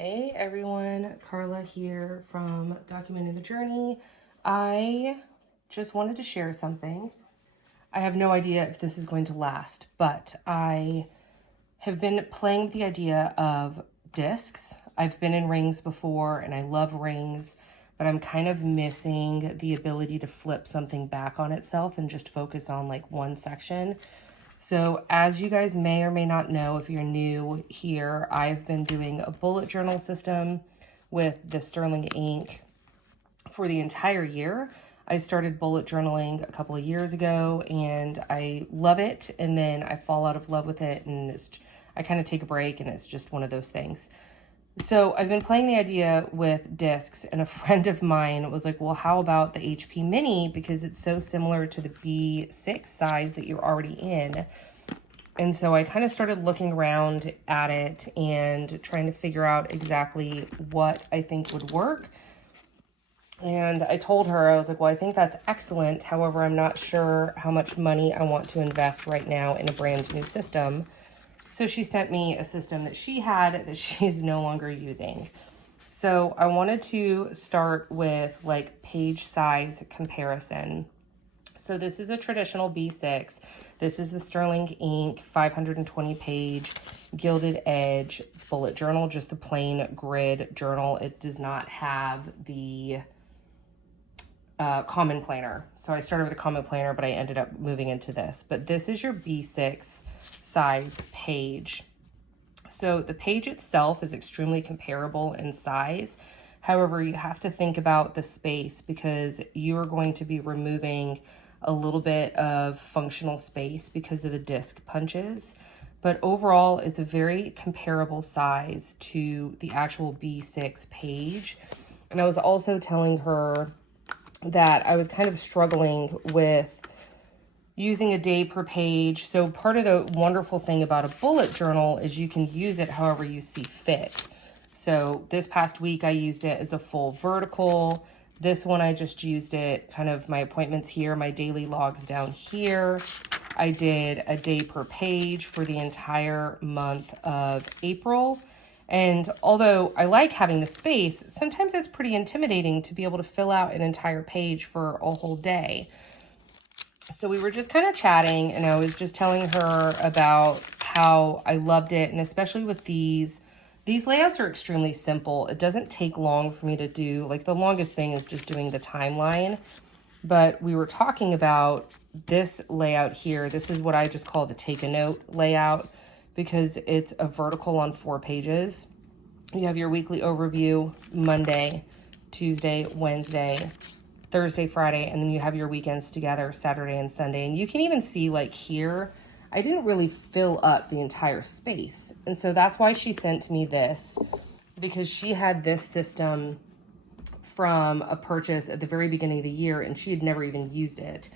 Hey everyone, Carla here from Documenting the Journey. I just wanted to share something. I have no idea if this is going to last, but I have been playing with the idea of discs. I've been in rings before and I love rings, but I'm kind of missing the ability to flip something back on itself and just focus on like one section. So as you guys may or may not know, if you're new here, I've been doing a bullet journal system with the Sterling ink for the entire year. I started bullet journaling a couple of years ago and I love it. And then I fall out of love with it and I kind of take a break and it's just one of those things. So I've been playing the idea with discs and a friend of mine was like, well, how about the HP Mini? Because it's so similar to the B6 size that you're already in. And so I kind of started looking around at it and trying to figure out exactly what I think would work. And I told her, I was like, well, I think that's excellent. However, I'm not sure how much money I want to invest right now in a brand new system. So she sent me a system that she had that she's no longer using. So I wanted to start with like page size comparison. So this is a traditional B6. This is the Sterling ink 520 page gilded edge bullet journal, just the plain grid journal. It does not have the common planner. So I started with a common planner, but I ended up moving into this. But this is your B6 size page. So the page itself is extremely comparable in size. However, you have to think about the space because you are going to be removing a little bit of functional space because of the disc punches. But overall, it's a very comparable size to the actual B6 page. And I was also telling her that I was kind of struggling with using a day per page. So part of the wonderful thing about a bullet journal is you can use it however you see fit. So this past week I used it as a full vertical. This one I just used it kind of my appointments here, my daily logs down here. I did a day per page for the entire month of April. And although I like having the space, sometimes it's pretty intimidating to be able to fill out an entire page for a whole day. So we were just kind of chatting and I was just telling her about how I loved it. And especially with these layouts are extremely simple. It doesn't take long for me to do. Like the longest thing is just doing the timeline. But we were talking about this layout here. This is what I just call the take a note layout because it's a vertical on 4 pages. You have your weekly overview, Monday, Tuesday, Wednesday, Thursday, Friday, and then you have your weekends together, Saturday and Sunday. And you can even see like here, I didn't really fill up the entire space. And so that's why she sent me this, because she had this system from a purchase at the very beginning of the year and she had never even used it.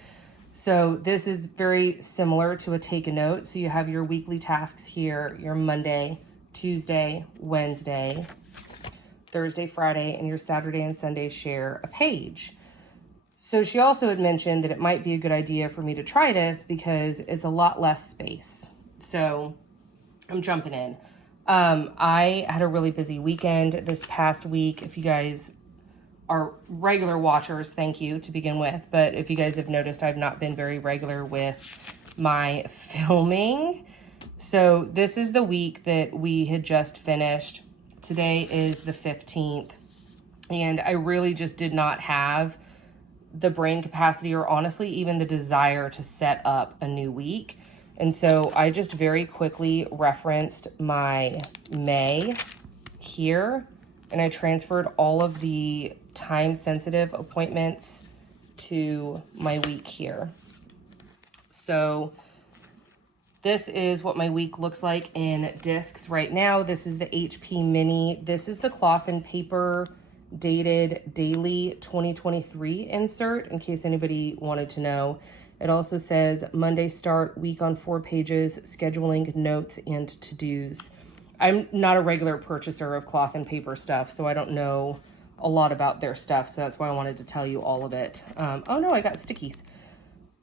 So this is very similar to a take a note. So you have your weekly tasks here, your Monday, Tuesday, Wednesday, Thursday, Friday, and your Saturday and Sunday share a page. So she also had mentioned that it might be a good idea for me to try this because it's a lot less space. So I'm jumping in. I had a really busy weekend this past week. If you guys are regular watchers, thank you to begin with. But if you guys have noticed, I've not been very regular with my filming. So this is the week that we had just finished. Today is the 15th. And I really just did not have the brain capacity or honestly even the desire to set up a new week. And so I just very quickly referenced my May here and I transferred all of the time sensitive appointments to my week here. So this is what my week looks like in discs right now. This is the HP Mini. This is the cloth and paper dated daily 2023 insert in case anybody wanted to know. It also says Monday start, week on 4 pages, scheduling, notes, and to-dos. I'm not a regular purchaser of cloth and paper stuff, so I don't know a lot about their stuff, so that's why I wanted to tell you all of it. Oh no, I got stickies.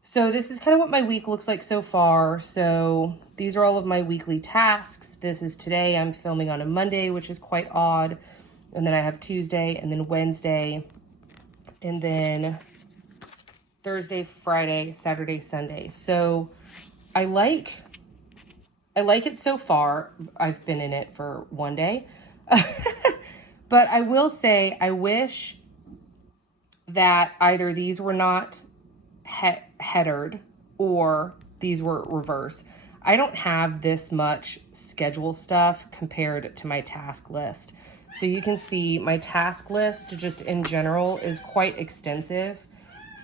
So this is kind of what my week looks like so far. So these are all of my weekly tasks. This is today. I'm filming on a Monday, which is quite odd. And then I have Tuesday and then Wednesday and then Thursday, Friday, Saturday, Sunday. So I like it so far. I've been in it for one day. But I will say, I wish that either these were not headered or these were reverse. I don't have this much schedule stuff compared to my task list. So you can see my task list just in general is quite extensive.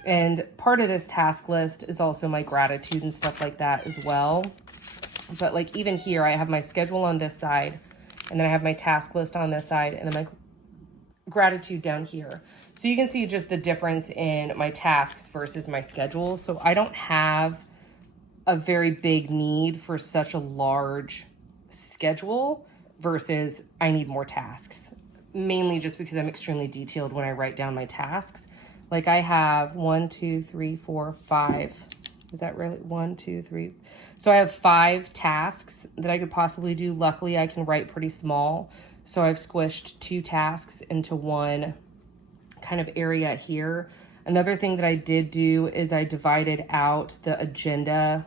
And part of this task list is also my gratitude and stuff like that as well. But like even here, I have my schedule on this side, and then I have my task list on this side, and then my gratitude down here. So you can see just the difference in my tasks versus my schedule. So I don't have a very big need for such a large schedule versus I need more tasks, mainly just because I'm extremely detailed when I write down my tasks. Like I have 1, 2, 3, 4, 5. Is that really 1, 2, 3? So I have 5 tasks that I could possibly do. Luckily, I can write pretty small. So I've squished 2 tasks into one kind of area here. Another thing that I did do is I divided out the agenda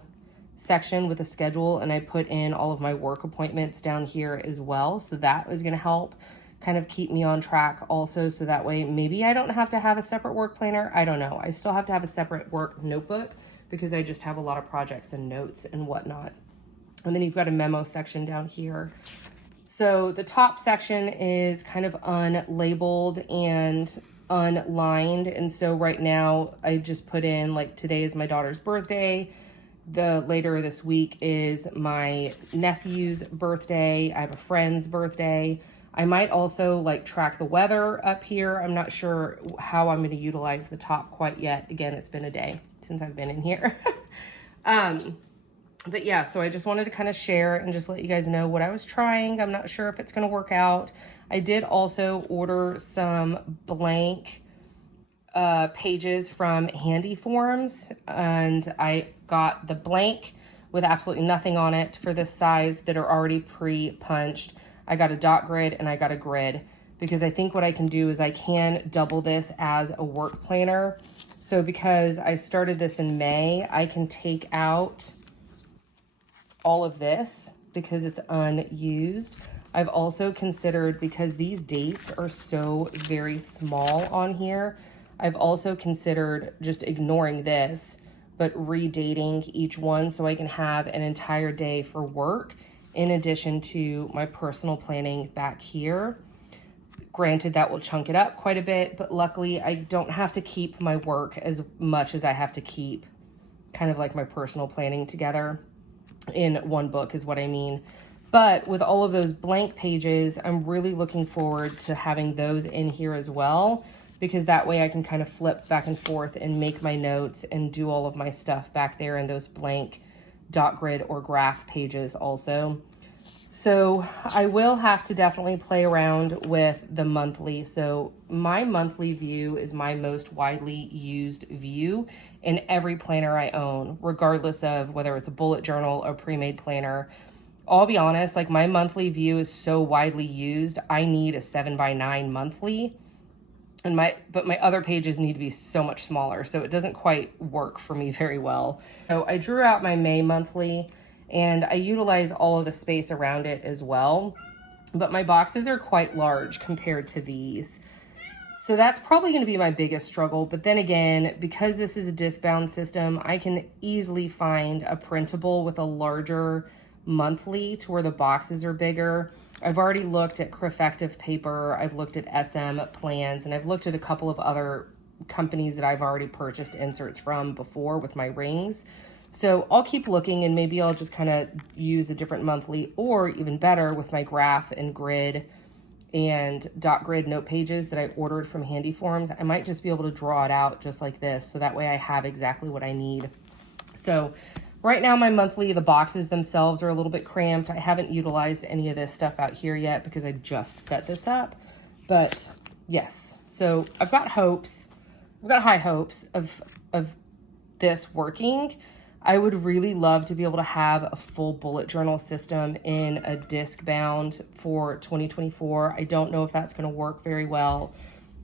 section with a schedule, and I put in all of my work appointments down here as well. So that was going to help kind of keep me on track also. So that way, maybe I don't have to have a separate work planner. I don't know. I still have to have a separate work notebook because I just have a lot of projects and notes and whatnot. And then you've got a memo section down here. So the top section is kind of unlabeled and unlined. And so right now I just put in like today is my daughter's birthday. The later this week is my nephew's birthday. I have a friend's birthday. I might also like track the weather up here. I'm not sure how I'm going to utilize the top quite yet. Again, it's been a day since I've been in here. But yeah, so I just wanted to kind of share and just let you guys know what I was trying. I'm not sure if it's going to work out. I did also order some blank pages from Handy Forms, and I got the blank with absolutely nothing on it for this size that are already pre-punched. I got a dot grid and I got a grid because I think what I can do is I can double this as a work planner. So because I started this in May, I can take out all of this because it's unused. I've also considered, because these dates are so very small on here, I've also considered just ignoring this, but redating each one so I can have an entire day for work in addition to my personal planning back here. Granted, that will chunk it up quite a bit, but luckily I don't have to keep my work as much as I have to keep kind of like my personal planning together in one book is what I mean. But with all of those blank pages, I'm really looking forward to having those in here as well, because that way I can kind of flip back and forth and make my notes and do all of my stuff back there in those blank dot grid or graph pages also. So I will have to definitely play around with the monthly. So my monthly view is my most widely used view in every planner I own, regardless of whether it's a bullet journal or pre-made planner. I'll be honest, like my monthly view is so widely used, I need a 7x9 monthly. But my other pages need to be so much smaller, so it doesn't quite work for me very well. So I drew out my May monthly, and I utilize all of the space around it as well. But my boxes are quite large compared to these. So that's probably going to be my biggest struggle. But then again, because this is a disc-bound system, I can easily find a printable with a larger monthly to where the boxes are bigger. I've already looked at Crefective paper, I've looked at SM plans, and I've looked at a couple of other companies that I've already purchased inserts from before with my rings. So I'll keep looking, and maybe I'll just kind of use a different monthly, or even better with my graph and grid and dot grid note pages that I ordered from Handy Forms. I might just be able to draw it out just like this, so that way I have exactly what I need. So right now my monthly, the boxes themselves are a little bit cramped. I haven't utilized any of this stuff out here yet because I just set this up. But yes, so I've got hopes. I've got high hopes of this working, I would really love to be able to have a full bullet journal system in a disc bound for 2024. I don't know if that's going to work very well,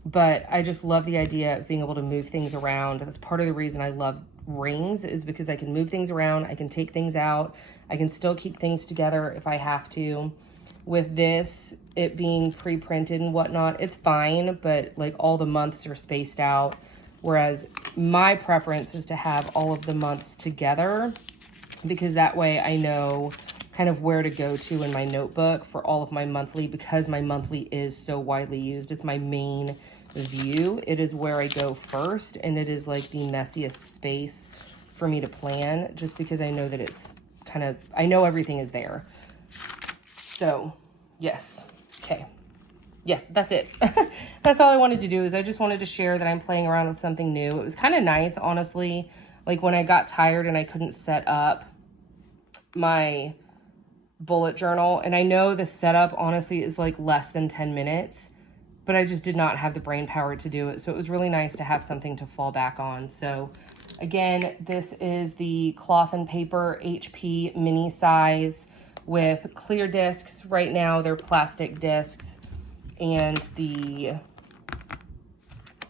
but I just love the idea of being able to move things around. That's part of the reason I love rings, is because I can move things around. I can take things out. I can still keep things together if I have to. With this, it being pre-printed and whatnot, it's fine, but like all the months are spaced out. Whereas my preference is to have all of the months together, because that way I know kind of where to go to in my notebook for all of my monthly, because my monthly is so widely used. It's my main view. It is where I go first, and it is like the messiest space for me to plan, just because I know that it's kind of, I know everything is there. So yes, okay. Yeah, that's it. That's all I wanted to do, is I just wanted to share that I'm playing around with something new. It was kind of nice, honestly, like when I got tired and I couldn't set up my bullet journal. And I know the setup, honestly, is like less than 10 minutes, but I just did not have the brain power to do it. So it was really nice to have something to fall back on. So again, this is the cloth and paper HP mini size with clear discs. Right now, they're plastic discs, and the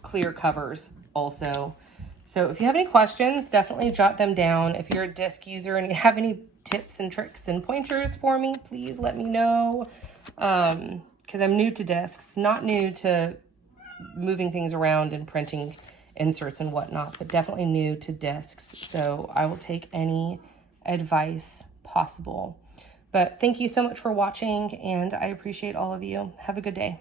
clear covers also. So if you have any questions, definitely jot them down. If you're a disc user and you have any tips and tricks and pointers for me, please let me know. Because I'm new to discs, not new to moving things around and printing inserts and whatnot, but definitely new to discs. So I will take any advice possible. But thank you so much for watching, and I appreciate all of you. Have a good day.